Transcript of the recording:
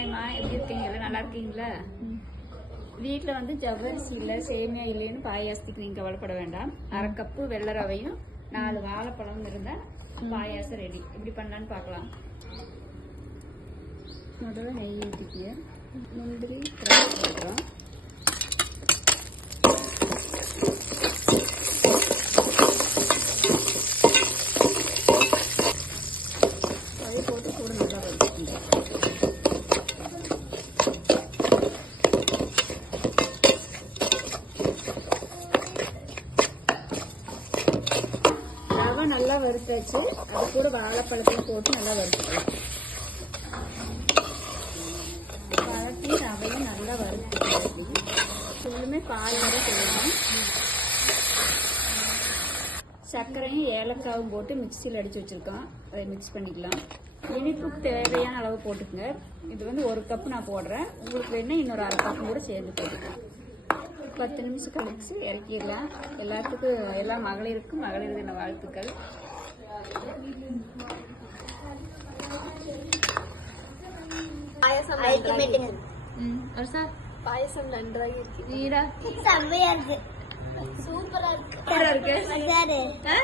ஹாய்மா, எப்படி இருக்கீங்க? எல்லாம் நல்லா இருக்கீங்களா? வீட்டில் வந்து ஜவ்வரிசி இல்லை, சேமியா இல்லைன்னு பாயாசத்துக்கு நீங்கள் கவலைப்பட வேண்டாம். 1/2 கப்பு வெள்ளை ரவையும் 4 வாழைப்பழம் இருந்தால் பாயாசம் ரெடி. எப்படி பண்ணலான்னு பார்க்கலாம். முதல்ல நெய் ஊற்றிக்கிய, முந்திரி திராட்சை போடுறோம். அதை போட்டு கூட நல்லா வச்சுக்கோங்க. ரவை நல்லா வறுத்தாச்சு. அது கூட வாழைப்பழத்தையும் போட்டு நல்லா வறுத்துக்கலாம். பழத்தையும் ரவையும் நல்லா வறுத்து ஃபுல்லுமே பால் வர செய்யணும். சர்க்கரையும் ஏலக்காவும் போட்டு மிக்சியில் அடித்து வச்சுருக்கோம். அதை மிக்ஸ் பண்ணிக்கலாம். இனிப்புக்கு தேவையான அளவு போட்டுக்கோங்க. இது வந்து 1 கப்பு நான் போடுறேன். உங்களுக்கு வேணால் இன்னொரு 1/2 கப்பு கூட சேர்ந்து போட்டுக்கலாம். 10 நிமிஷம் கழிச்சு இறக்கிடலாம். எல்லாத்துக்கும், எல்லா மகளிருக்கும் மகளிர் தின வாழ்த்துக்கள். பாயசம் நன்றாக இருக்கு. நீடா செம்மையா இருக்கு. சூப்பரா இருக்கு. இருக்கு.